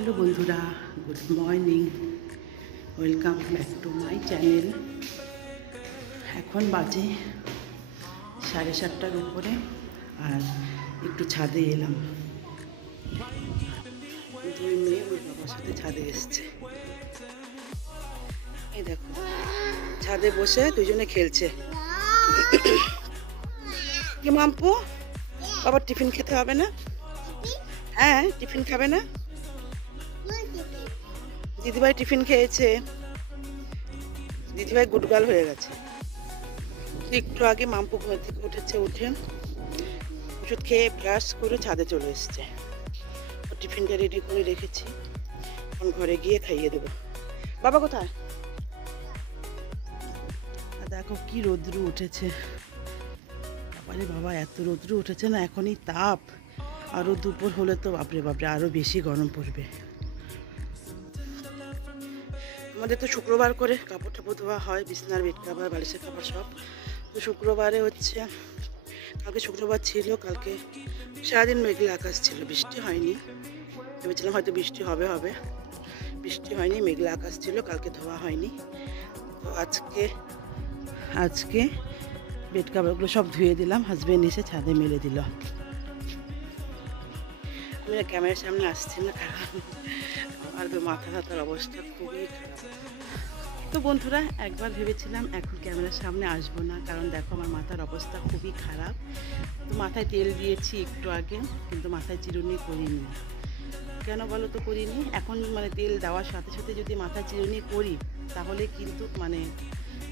Hello বন্ধুরা, good morning, welcome back to my channel. এখন বাজে 7:30টার উপরে, আর একটু ছাদে এলাম। দুই মেয়ে ওর বাবার সাথে ছাদে এসছে। এই দেখো, ছাদে বসে দুজনে খেলছে। কি মাম্পু, বাবার টিফিন খেতে হবে না? হ্যাঁ, টিফিন খাবে না? দিদিভাই টিফিন খেয়েছে। দিদিভাই গুডগার্ল হয়ে গেছে। একটু আগে মাম্পু ঘুম থেকে উঠেছে, উঠে ওষুধ খেয়ে ব্রাশ করে ছাদে চলে এসছে। ও টিফিনটা রেডি করে রেখেছি, এখন ঘরে গিয়ে খাইয়ে দেবো। বাবা কোথায়? দেখো কি রৌদ্র উঠেছে। বাবারে বাবা, এত রৌদ্র উঠেছে না, এখনই তাপ। আরও দুপুর হলে তো বাপরে বাপরে আরও বেশি গরম পড়বে। আমাদের তো শুক্রবার করে কাপড় টাপড় ধোয়া হয়, বিছনার বেড কাভার, বালিশের কাপড় সব। তো শুক্রবারে হচ্ছে, কালকে শুক্রবার ছিল, কালকে সারাদিন মেঘলা আকাশ ছিল, বৃষ্টি হয়নি। ভেবেছিলাম হয়তো বৃষ্টি হবে, বৃষ্টি হয়নি, মেঘলা আকাশ ছিল, কালকে ধোয়া হয়নি। তো আজকে বেড কাভারগুলো সব ধুয়ে দিলাম, হাজবেন্ড এসে ছাদে মেলে দিল। আমি ক্যামেরার সামনে আসছি না, কারণ আমার তো মাথার অবস্থা খুবই খারাপ। তো বন্ধুরা, একবার ভেবেছিলাম এখন ক্যামেরার সামনে আসবো না, কারণ দেখো আমার মাথার অবস্থা খুবই খারাপ। তো মাথায় তেল দিয়েছি একটু আগে, কিন্তু মাথায় চিরুনি করিনি। কেন বলো তো করিনি? এখন তেল দেওয়ার সাথে সাথে যদি মাথায় চিরুনি করি, তাহলে কিন্তু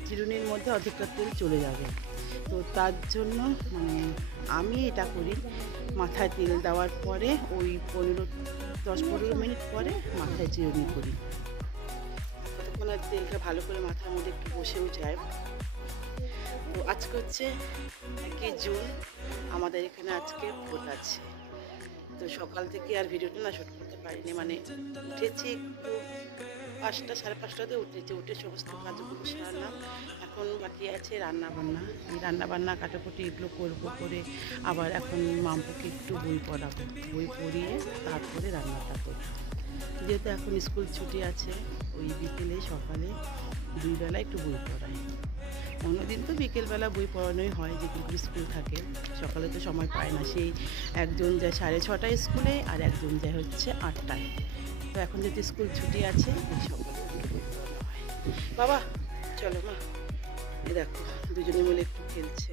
চিরুনির মধ্যে অর্ধেকটা তেল চলে যাবে। তো তার জন্য আমি এটা করি, মাথায় তেল দেওয়ার পরে ওই 10-15 মিনিট পরে মাথায় চিরুনি করি। ততক্ষণ তেলটা ভালো করে মাথার মধ্যে একটু বসেও যায়। তো আজকে হচ্ছে 1 জুন, আমাদের এখানে আজকে ভোট আছে। তো সকাল থেকে আর ভিডিওটা না শুট করতে পারিনি, উঠেছি একটু 5টা 5:30টাতে উঠেছি, উঠে সমস্ত কাজগুলো সারলাম। এখন বাকি আছে রান্নাবান্না। এই রান্নাবান্না কাটাকুটি এগুলো করবো, করে আবার এখন মাম্পুকে একটু বই পড়াবো, বই পড়িয়ে তারপরে রান্নাটা করবো। যেহেতু এখন স্কুল ছুটি আছে, ওই বিকেলে সকালে 2 বেলা একটু বই পড়াই। অন্যদিন তো বিকেলবেলা বই পড়ানোই হয়, যেগুলো স্কুল থাকে। সকালে তো সময় পায় না, সেই একজন যায় 6:30টায় স্কুলে, আর একজন যায় হচ্ছে 8টায়। তো এখন যেহেতু স্কুল ছুটি আছে, এই সকালে বই পড়ানো হয়। বাবা চলো মা, এই দেখো দুজনে মিলে একটু খেলছে।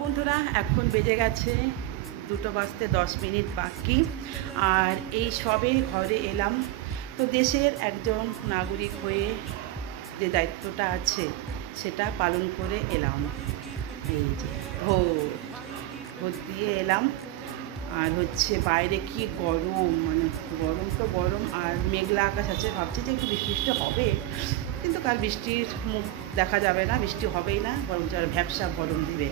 বন্ধুরা, এখন বেজে গেছে 2টা বাজতে 10 মিনিট বাকি, আর এই সবে ঘরে এলাম। তো দেশের একজন নাগরিক হয়ে যে দায়িত্বটা আছে সেটা পালন করে এলাম। এই যে ভোট দিয়ে এলাম। আর হচ্ছে বাইরে কি গরম, গরম তো গরম, আর মেঘলা আকাশ আছে। ভাবছি যে একটু বৃষ্টি হবে, কিন্তু কাল বৃষ্টির মুখ দেখা যাবে না, বৃষ্টি হবেই না, বরং আর ভ্যাপসা গরম দিবে।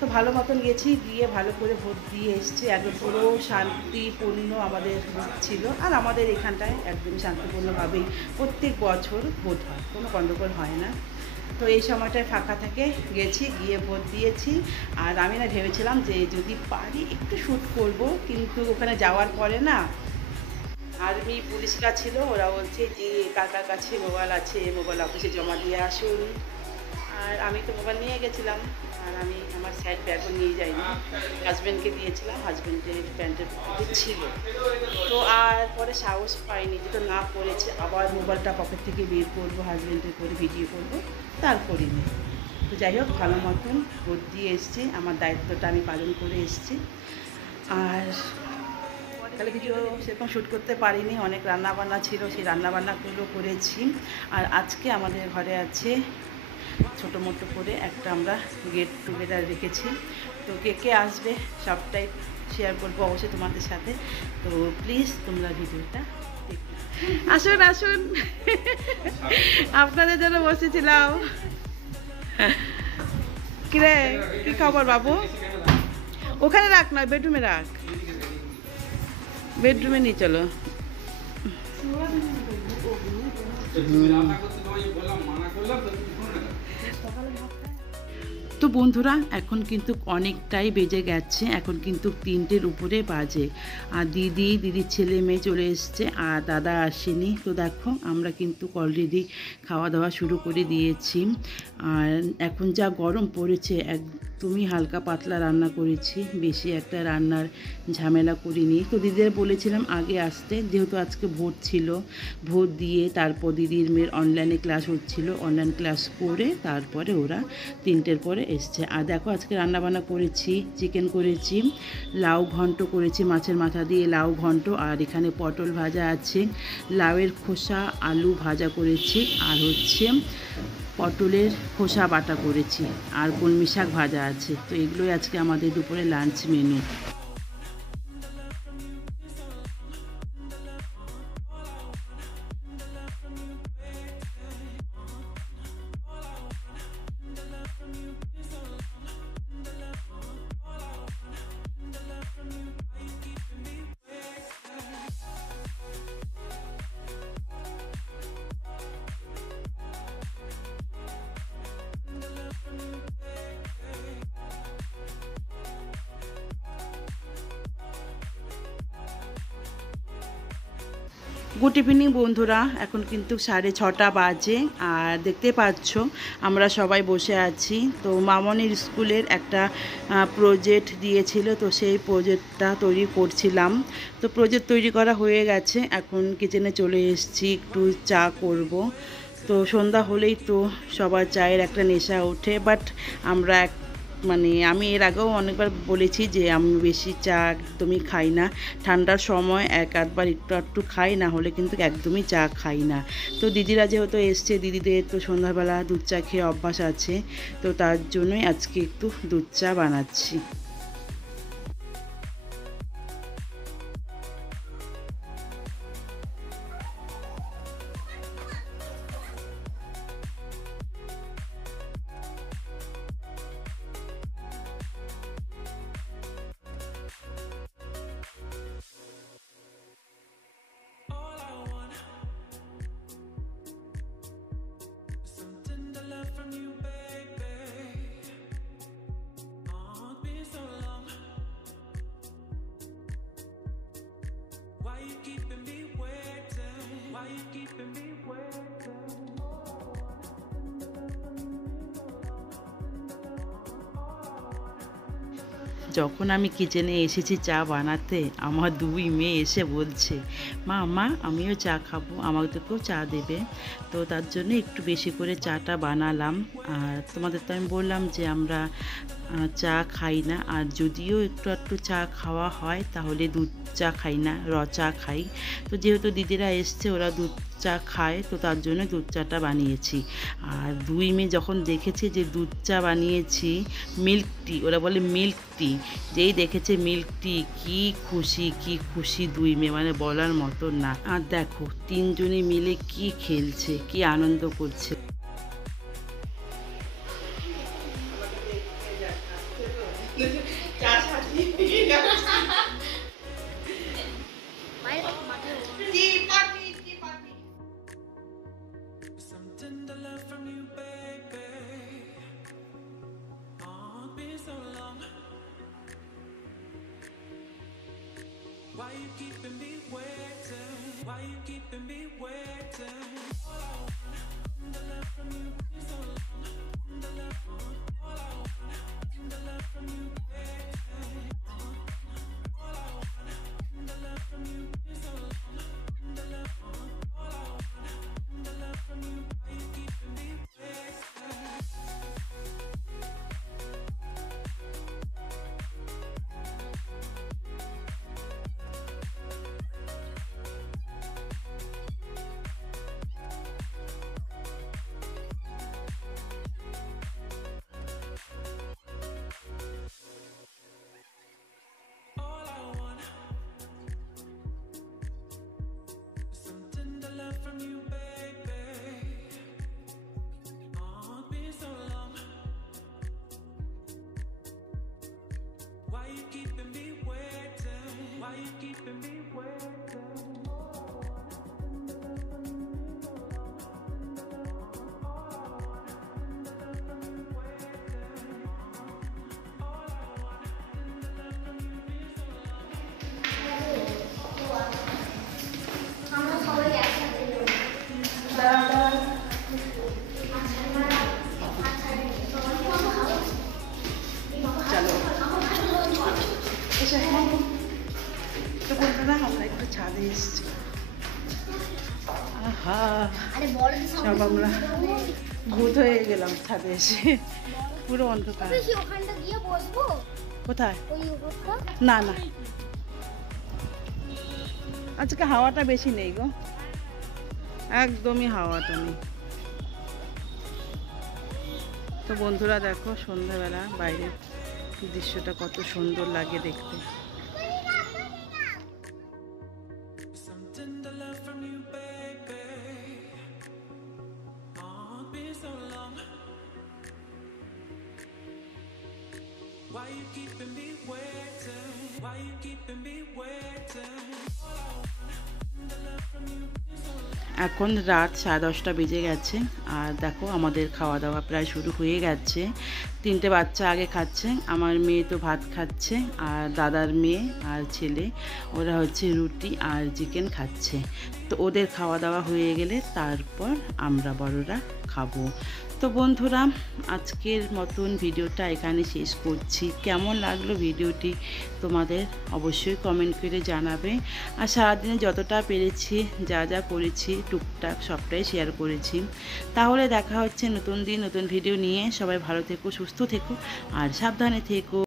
তো ভালো মতন গেছি, গিয়ে ভালো করে ভোট দিয়ে এসেছি। একদম পুরো শান্তিপূর্ণ আমাদের ভোট ছিল। আর আমাদের এখানটায় একদম শান্তিপূর্ণভাবেই প্রত্যেক বছর ভোট হয়, কোনো গণ্ডগোল হয় না। তো এই সময়টায় ফাঁকা থেকে গেছি, গিয়ে ভোট দিয়েছি। আর আমি ভেবেছিলাম যে যদি পারি একটু শ্যুট করব, কিন্তু ওখানে যাওয়ার পরে না আর্মি পুলিশরা ছিল, ওরা বলছে যে কার কার কাছে মোবাইল আছে মোবাইল অফিসে জমা দিয়ে আসুন। আর আমি তো মোবাইল নিয়ে গেছিলাম, আর আমি আমার সাইড ব্যাগও নিয়ে যাইনি, হাজব্যান্ডকে দিয়েছিলাম, হাজব্যান্ডের প্যান্টের পকেটে ছিল। তো আর পরে সাহস পাইনি, যেটা না করেছে আবার মোবাইলটা পকেট থেকে বের করবো, হাজব্যান্ডের করে ভিডিও করবো, তার করিনি। তো যাই হোক, ভালো মতন ভোট দিয়ে এসছি, আমার দায়িত্বটা আমি পালন করে এসছি। আর তাহলে ভিডিও সেরকম শ্যুট করতে পারিনি, অনেক রান্নাবান্না ছিল, সেই রান্নাবান্নাগুলো করেছি। আর আজকে আমাদের ঘরে আছে ছোটো মোটো করে একটা আমরা গেট টুগেদার রেখেছি। তো কে আসবে সবটাই শেয়ার করবো অবশ্যই তোমাদের সাথে। তো প্লিজ তোমরা ভিডিওটা দেখো। আসুন আসুন, আপনাদের জন্য বসেছিলাম। কিরে, কি খবর বাবু? ওখানে রাখ, নয় বেডরুমে রাখ, বেডরুমে নিয়ে চলো। তো বন্ধুরা এখন কিন্তু অনেকটাই বেজে গেছে, এখন কিন্তু 3টের উপরে বাজে। আর দিদির ছেলে মেয়ে চলে এসছে আর দাদা আসেনি। তো দেখো আমরা কিন্তু অলরেডি খাওয়া দাওয়া শুরু করে দিয়েছি। আর এখন যা গরম পড়েছে একদমই হালকা পাতলা রান্না করেছি, বেশি একটা রান্নার ঝামেলা করিনি। তো দিদিদের বলেছিলাম আগে আসতে, যেহেতু আজকে ভোট ছিল, ভোট দিয়ে তারপর দিদির মেয়ের অনলাইনে ক্লাস হচ্ছিলো, অনলাইন ক্লাস করে তারপরে ওরা 3টের পরে এসছে। আর দেখো আজকে রান্নাবান্না করেছি, চিকেন করেছি, লাউ ঘন্ট করেছি, মাছের মাথা দিয়ে লাউ ঘন্ট, আর এখানে পটল ভাজা আছে, লাউয়ের খোসা আলু ভাজা করেছি, আর হচ্ছে পটলের খোসা বাটা করেছি, আর কলমি শাক ভাজা আছে। তো এগুলোই আজকে আমাদের দুপুরে লাঞ্চ মেনু। গুড ইভিনিং বন্ধুরা, এখন কিন্তু 6:30 বাজে। আর দেখতে পাচ্ছ আমরা সবাই বসে আছি। তো মামনির স্কুলের একটা প্রজেক্ট দিয়েছিল, তো সেই প্রজেক্টটা তৈরি করছিলাম। তো প্রজেক্ট তৈরি করা হয়ে গেছে, এখন কিচেনে চলে এসেছি, একটু চা করব। তো সন্ধ্যা হলেই তো সবার চায়ের একটা নেশা ওঠে, বাট আমরা আমি এর আগেও অনেকবার বলেছি যে আমি বেশি চা একদমই খাই না। ঠান্ডার সময় আধবার একটু খাই, না হলে কিন্তু একদমই চা খাই না। তো দিদিরা যেহেতু এসছে, দিদিদের তো সন্ধ্যাবেলা দুধ চা খেয়ে অভ্যাস আছে, তো তার জন্যই আজকে একটু দুধ চা বানাচ্ছি। যখন আমি কিচেনে এসেছি চা বানাতে, আমার 2 মেয়ে এসে বলছে, মা আমিও চা খাবো, আমাদেরকেও চা দেবে। তো তার জন্য একটু বেশি করে চাটা বানালাম। আর তোমাদের তো আমি বললাম যে আমরা চা খাই না, আর যদিও একটু চা খাওয়া হয় তাহলে দুধ চা খাই না, চা খাই। তো যেহেতু দিদিরা এসছে, ওরা দুধ চা খায়, তো তার জন্য দুধ চাটা বানিয়েছি। আর 2 মেয়ে যখন দেখেছে যে দুধ চা বানিয়েছি, মিল্ক টি, ওরা বলে মিল্ক টি, যেই দেখেছে মিল্ক টি, কি খুশি 2 মেয়ে, বলার মতো না। আর দেখো 3 জনে মিলে কি খেলছে, কি আনন্দ করছে। Why you keeping me waiting? Why you keeping me waiting? All I want, the love from you is so long. The love, all I want, the love from you waiting. All I want, the love from you is so long. The love, all I want, the love from you. Why you keeping me waiting? এসছি। আহা, সব আমরা ভূত হয়ে গেলাম ছাদে এসে, পুরো অন্ধকার। কোথায়? না না, আজকে হাওয়াটা বেশি নেই গো, একদমই হাওয়াটা নেই। তো বন্ধুরা দেখো, সন্ধ্যাবেলা বাইরের দৃশ্যটা কত সুন্দর লাগে দেখতে। Why you keeping me waiting? Why you keeping me waiting? এখন রাত 10:30 বেজে গেছে, আর দেখো আমাদের খাওয়া দাওয়া প্রায় শুরু হয়ে গেছে। 3টে বাচ্চা আগে খাচ্ছে, আমার মেয়ে তো ভাত খাচ্ছে, আর দাদার মেয়ে আর ছেলে ওরা হচ্ছে রুটি আর চিকেন খাচ্ছে। তো ওদের খাওয়া দাওয়া হয়ে গেলে তারপর আমরা বড়রা খাবো। তো বন্ধুরা, আজকের মতন ভিডিওটা এখানে শেষ করছি। কেমন লাগলো ভিডিওটি তোমাদের অবশ্যই কমেন্ট করে জানাবে। আর সারাদিনে যতটা পেরেছি, যা যা করেছি টুকটাক সবটাই শেয়ার করেছি। তাহলে দেখা হচ্ছে নতুন দিন নতুন ভিডিও নিয়ে। সবাই ভালো থেকো, সুস্থ থেকো আর সাবধানে থেকো।